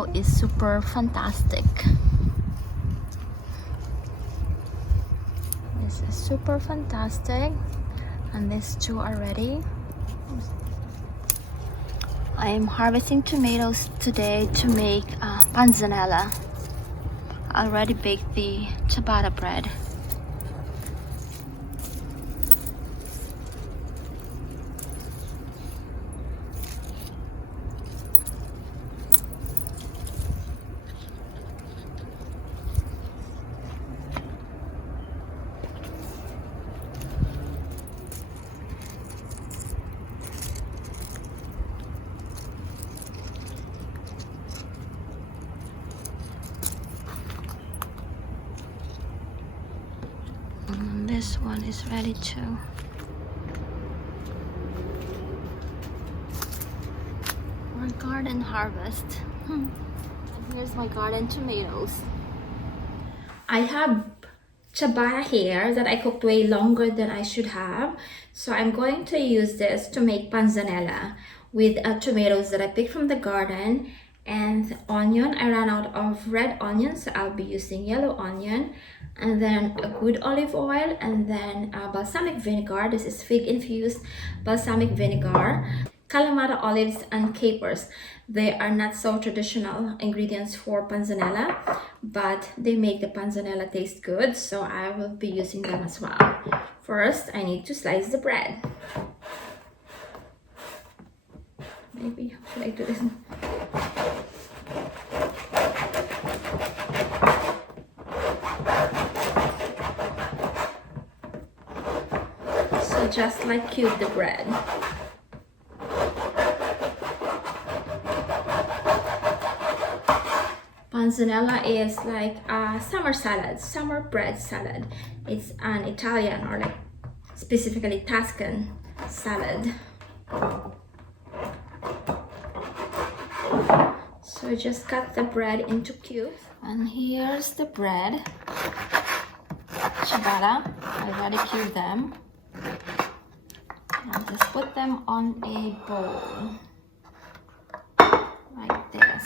tomato is super fantastic. This is super fantastic, and these two are ready. I am harvesting tomatoes today to make panzanella. I already baked the ciabatta bread. This one is ready too. Our garden harvest. And here's my garden tomatoes. I have ciabatta here that I cooked way longer than I should have. So I'm going to use this to make panzanella with tomatoes that I picked from the garden and onion. I ran out of red onion, so I'll be using yellow onion. And then a good olive oil, and then balsamic vinegar. This is fig infused balsamic vinegar, Kalamata olives, and capers. They are not so traditional ingredients for panzanella, but they make the panzanella taste good, so I will be using them as well. First, I need to slice the bread. Maybe should I do this? Just like cube the bread. Panzanella is like a summer salad, summer bread salad. It's an Italian or like specifically Tuscan salad. So just cut the bread into cubes. And here's the bread. Ciabatta, I already cubed them. I'll just put them on a bowl like this.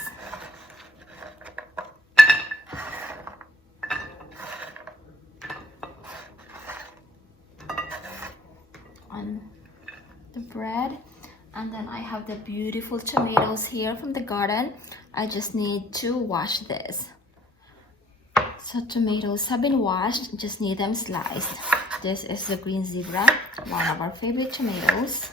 On the bread, and then I have the beautiful tomatoes here from the garden. I just need to wash this. So tomatoes have been washed, just need them sliced. This is the green zebra, one of our favorite tomatoes.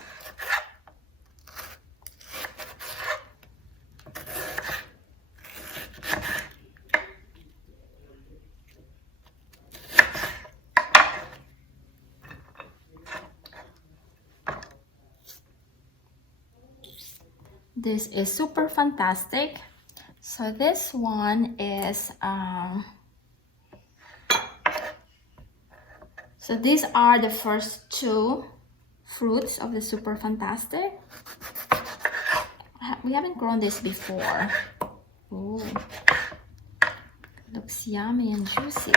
This is super fantastic. So this one is so these are the first two fruits of the super fantastic. We haven't grown this before. Ooh, looks yummy and juicy.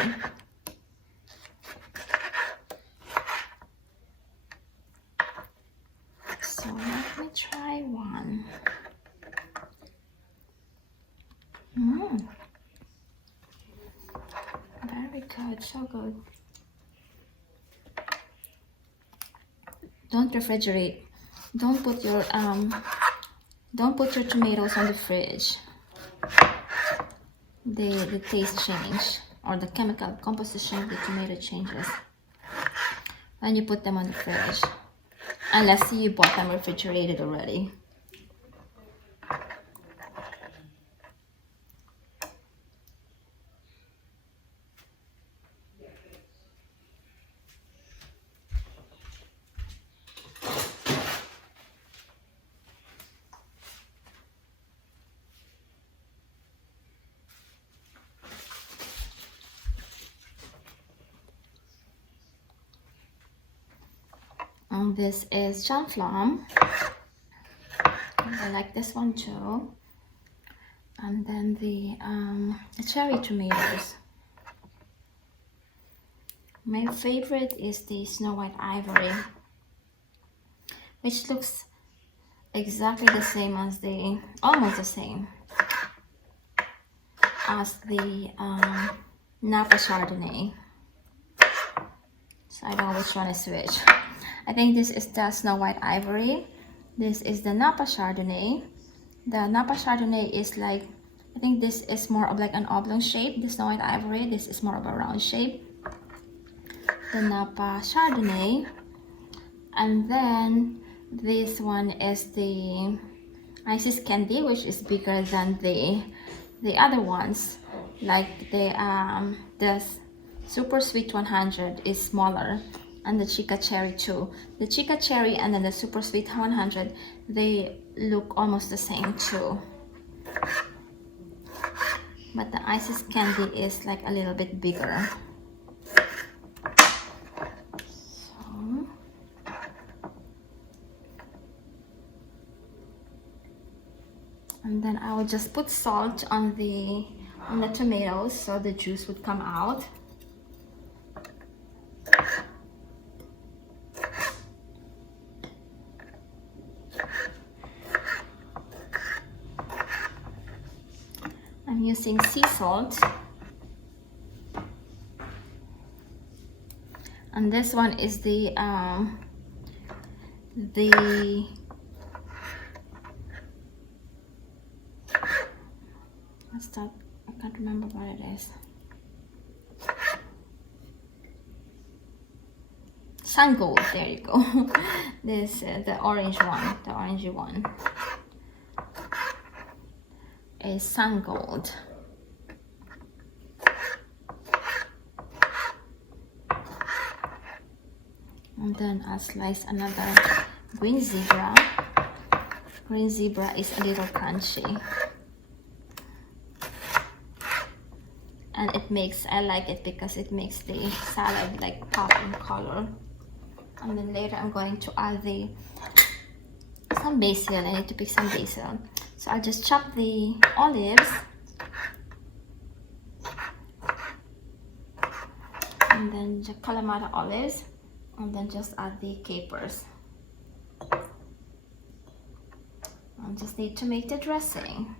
So let me try one. Very good, so good. Don't refrigerate. Don't put your tomatoes on the fridge. The taste change, or the chemical composition of the tomato changes when you put them on the fridge, unless you bought them refrigerated already. And this is John Flom. I like this one too. And then the cherry tomatoes. My favorite is the Snow White Ivory, which looks exactly the same as the, almost the same as the Napa Chardonnay. So I don't know which one is which. I think this is the Snow White Ivory. This is the Napa Chardonnay. The Napa Chardonnay is like, I think this is more of like an oblong shape. The Snow White Ivory, this is more of a round shape. The Napa Chardonnay. And then this one is the Isis Candy, which is bigger than the other ones. Like the Super Sweet 100 is smaller, and the Chica Cherry too. The Chica Cherry and then the Super Sweet 100, they look almost the same too. But the Isis Candy is like a little bit bigger. So, and then I will just put salt on the tomatoes so the juice would come out. I'm using sea salt, and this one is the what's that? I can't remember what it is. Sun Gold, there you go. This the orange one, the orangey one is Sun Gold. And then I'll slice another green zebra. Green zebra is a little crunchy. And it makes, I like it because it makes the salad like pop in color. And then later I'm going to add some basil. I need to pick some basil. So I'll just chop the olives. And then the Kalamata olives. And then just add the capers. I just need to make the dressing.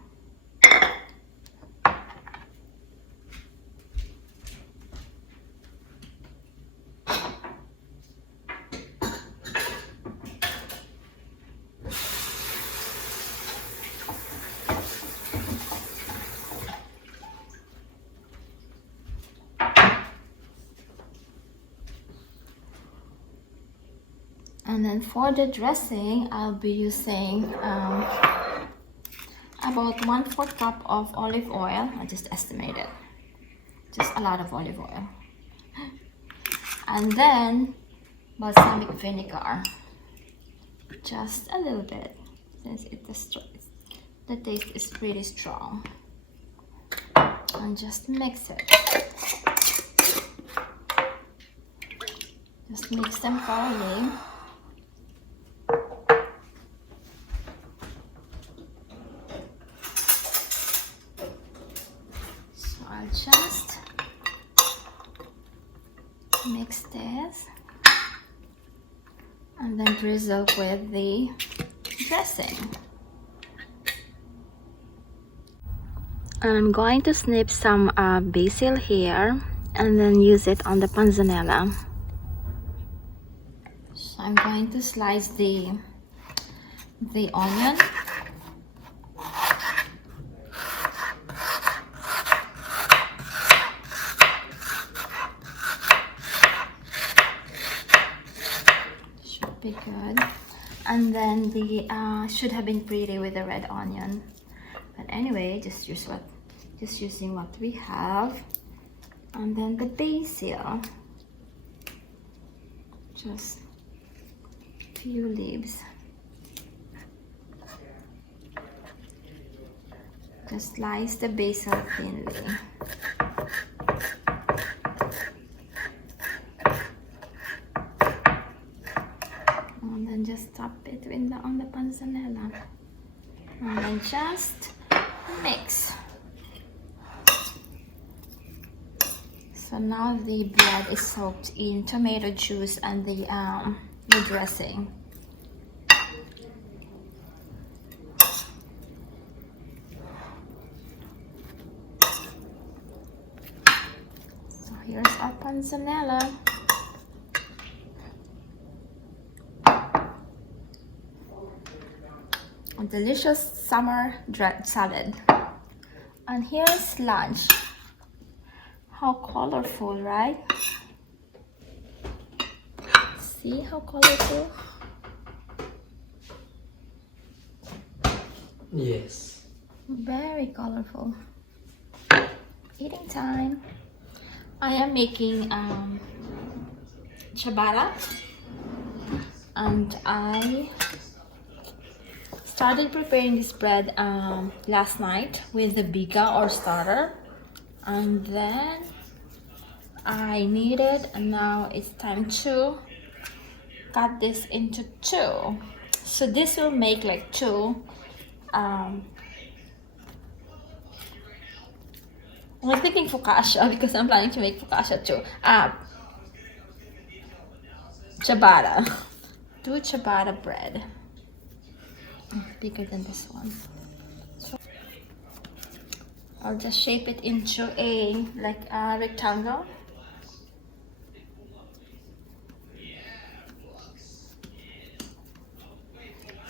And then for the dressing, I'll be using about 1/4 cup of olive oil. I just estimated, just a lot of olive oil. And then balsamic vinegar, just a little bit, since the taste is pretty strong. And just mix it. Just mix them thoroughly. Just mix this and then drizzle with the dressing. I'm going to snip some basil here and then use it on the panzanella. So I'm going to slice the onion. Be good. And then the should have been pretty with the red onion, but anyway, just using what we have. And then the basil, just a few leaves. Just slice the basil thinly. And then just tap it on the panzanella. And then just mix. So now the bread is soaked in tomato juice and the dressing. Panzanella. A delicious summer salad. And here's lunch. How colorful, right? See how colorful? Yes. Very colorful. Eating time. I am making ciabatta, and I started preparing this bread last night with the biga or starter, and then I knead it, and now it's time to cut this into two. So this will make like two I'm thinking focaccia because I'm planning to make focaccia too. Ciabatta. Do ciabatta bread. Bigger than this one. So I'll just shape it into a rectangle.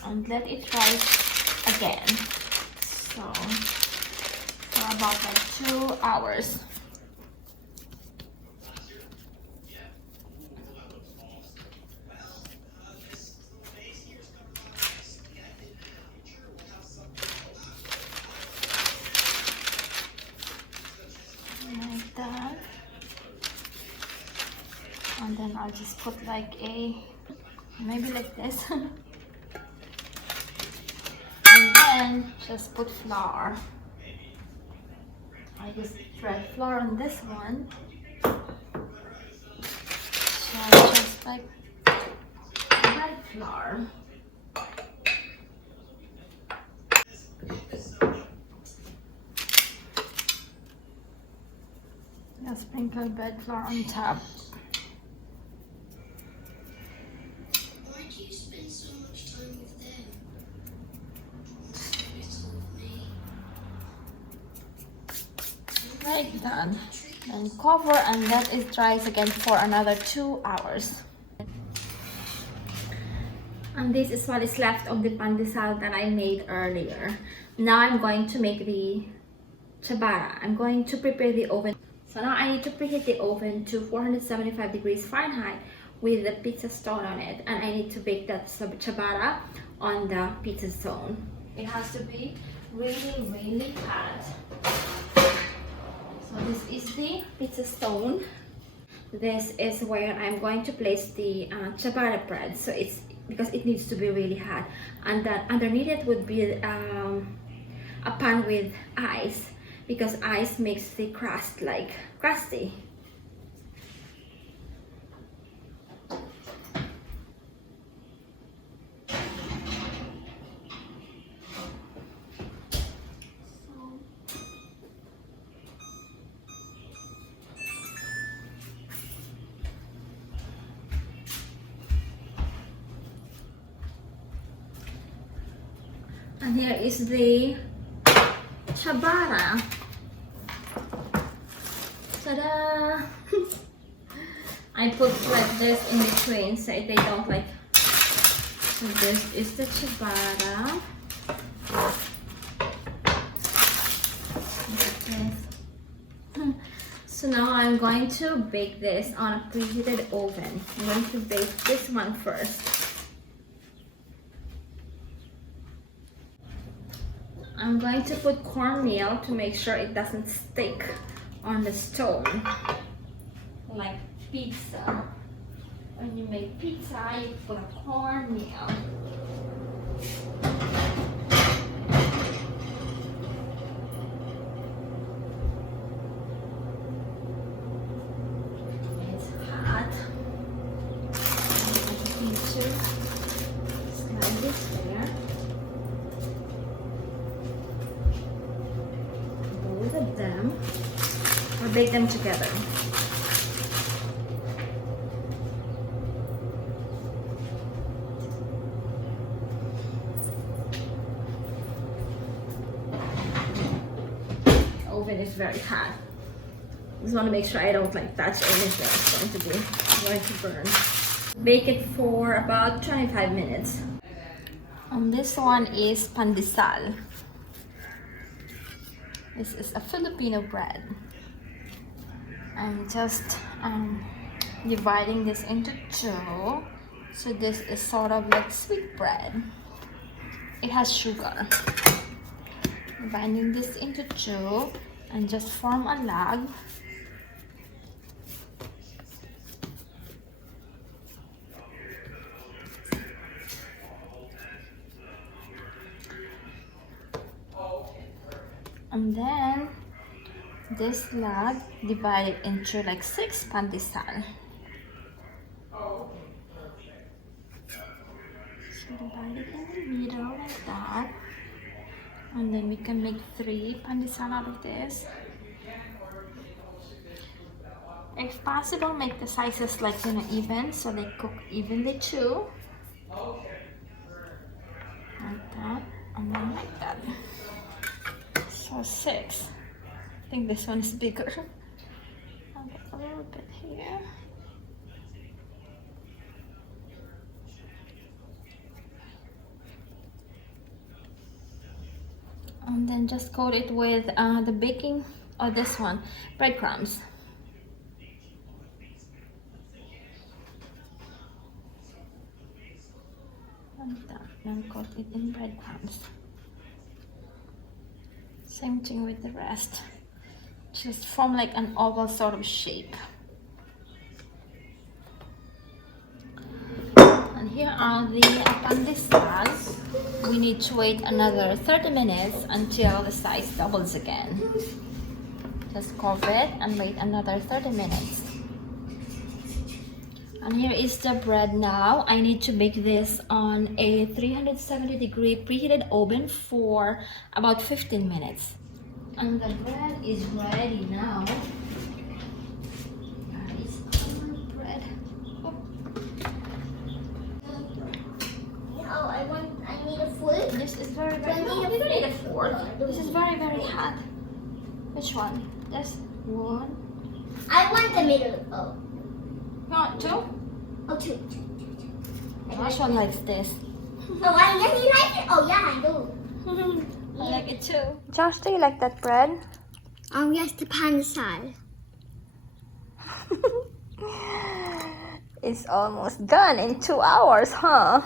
And let it rise again. So for about like 2 hours. Like that. And then I'll just put like maybe like this. And then just put flour. I just spread flour on this one. So just like red flour. Now sprinkle red flour on top. Why do you spend so much time with them? Like that. Then cover and let it dry again for another 2 hours. And this is what is left of the pandesal that I made earlier. Now I'm going to make the ciabatta. I'm going to prepare the oven. So now I need to preheat the oven to 475 degrees Fahrenheit with the pizza stone on it. And I need to bake that ciabatta on the pizza stone. It has to be really, really hot. So this is the pizza stone. This is where I'm going to place the ciabatta bread. So it's because it needs to be really hot. And then underneath it would be a pan with ice, because ice makes the crust like crusty. And here is the ciabatta. Ta-da! I put like this in between so they don't like. So this is the ciabatta. So now I'm going to bake this on a preheated oven. I'm going to bake this one first. I'm going to put cornmeal to make sure it doesn't stick on the stone like pizza. When you make pizza, you put cornmeal. It's hot. I just need to slide this there. Both of them. Or bake them together. Oven is very hot. Just want to make sure I don't like touch anything. It's going to burn. Bake it for about 25 minutes. And this one is Pandesal. This is a Filipino bread. I'm just dividing this into two. So this is sort of like sweet bread. It has sugar. Dividing this into two and just form a log. And then this log divided into like 6 pandesal. So divide it in the middle like that. And then we can make 3 pandesal out of this. If possible, make the sizes like even so they cook evenly too. Like that, and then like that. So 6. I think this one is bigger. I'll get a little bit here. And then just coat it with the baking, or this one, breadcrumbs. Like that, and coat it in breadcrumbs. Same thing with the rest. Just form like an oval sort of shape. And here are the pandesals. We need to wait another 30 minutes until the size doubles again. Just cover it and wait another 30 minutes. And here is the bread now. I need to bake this on a 370-degree preheated oven for about 15 minutes. And the bread is ready now. That is our bread. Oh. Oh, I need a fork. This is very, very I hot. need You don't need a fork. This is very, very hot. Which one? This one. I want the middle. Oh. You want 2? Oh, 2. Which one likes this? Oh, I really like it. Oh, yeah, I do. I like it too. Josh, do you like that bread? Yes, the Pandesal. It's almost done in 2 hours, huh?